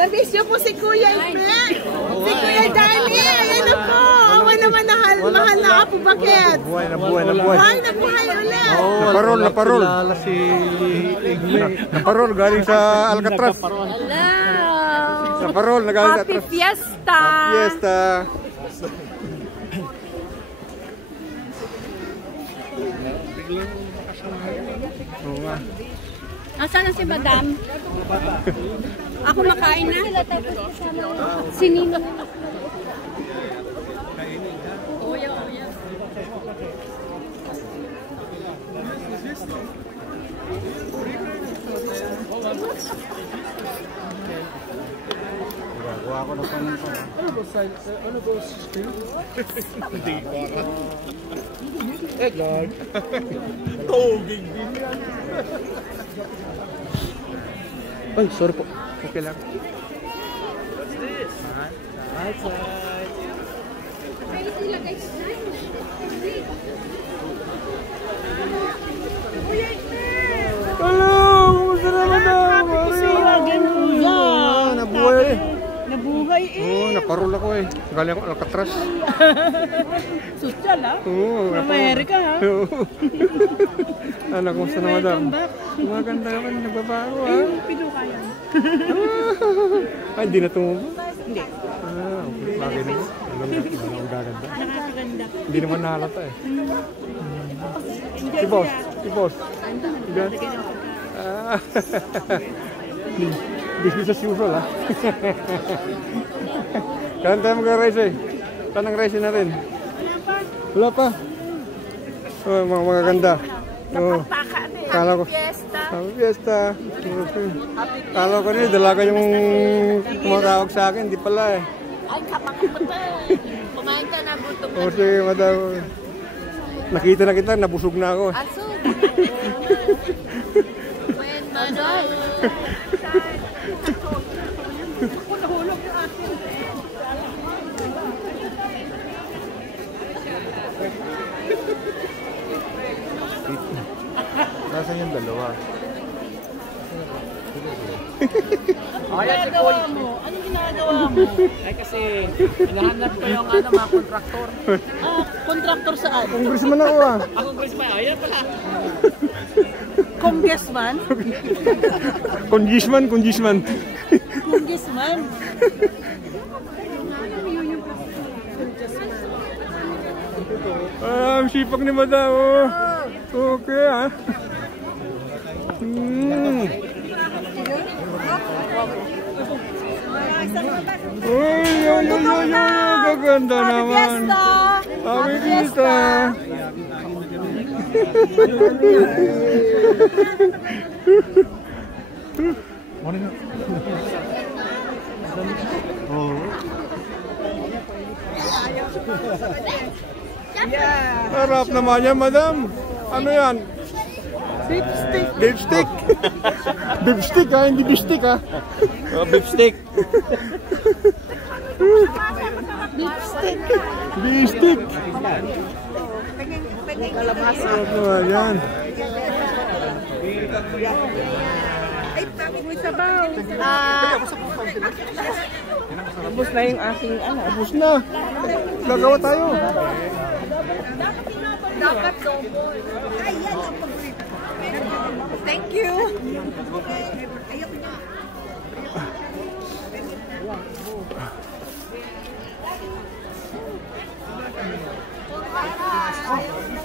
Nabisyo po si Kuya Ipe. Si Kuya Danny. Ayan na po. Awa naman mahal na po. Bakit? Buhay na buhay na buhay. Buhay na buhay ulit. Naparol. Naparol galing sa Alcatraz. Hello. Naparol na galing sa Alcatraz. Happy Fiesta. Happy Fiesta. Nasaan na si Madam? Ako makain na. Sinino? Gagawa ako na panin ko. Ano ba stream? Hindi ko alam. Eh, God. Toging din yan. Ay, sorry po. Okay lang. What's this? Right side. Hello! Kumusta naman daw? Nabuhay. Nabuhay eh. Oo, naparol ako eh. Galing ako Alcatraz. Social ah? Oo. Amerika ha? Oo. Ano, kumusta naman daw? Maganda naman, nagbabago ha? Ay, pinukayan. Ay, hindi na tumubo? Hindi. Ah, okay. Bagay naman. Alam na, gaganda. Nakakaganda. Hindi naman nahalata eh. Si boss. Diyan. Ah. Business as usual ha. Kailan tayo mag-race eh? Saan ang race na rin? Wala pa. Oh, mga ganda. Oh. Kala ko. Happy Fiesta. Kala ko rin, dalaga yung tumatawag sa akin. Hindi pala eh. Ay, kapang-kapata. Kumain ka na, gutom na. O sige, madam. Nakita na kita, nabusog na ako. Aso. When Manoy. Ako nahulog yung akin. Nasaan yung dalawa? Anong ginagawa mo? Anong ginagawa mo? Ay kasi hinahanap ko yung mga kontraktor. Ah, kontraktor saan? Congressman ako ah. Ako Chris ayan pala. Congressman? Congressman. Congressman? Ah, ang sipag ni madam oh. Okay ah. Uy, gaganda naman. Happy Fiesta. Harap naman yan, madam. Ano yan? Beef stick. Beef stick. Beef stick ha, hindi beef stick ha. Beef stick. Beef stick. Beef stick. Kalabasa. Harap naman yan. Ay, bakit may sabaw? Ubus na yung aking ano. Ubus na. Gagawa tayo. Dapat double. Ay, yan ang paborito. Thank you.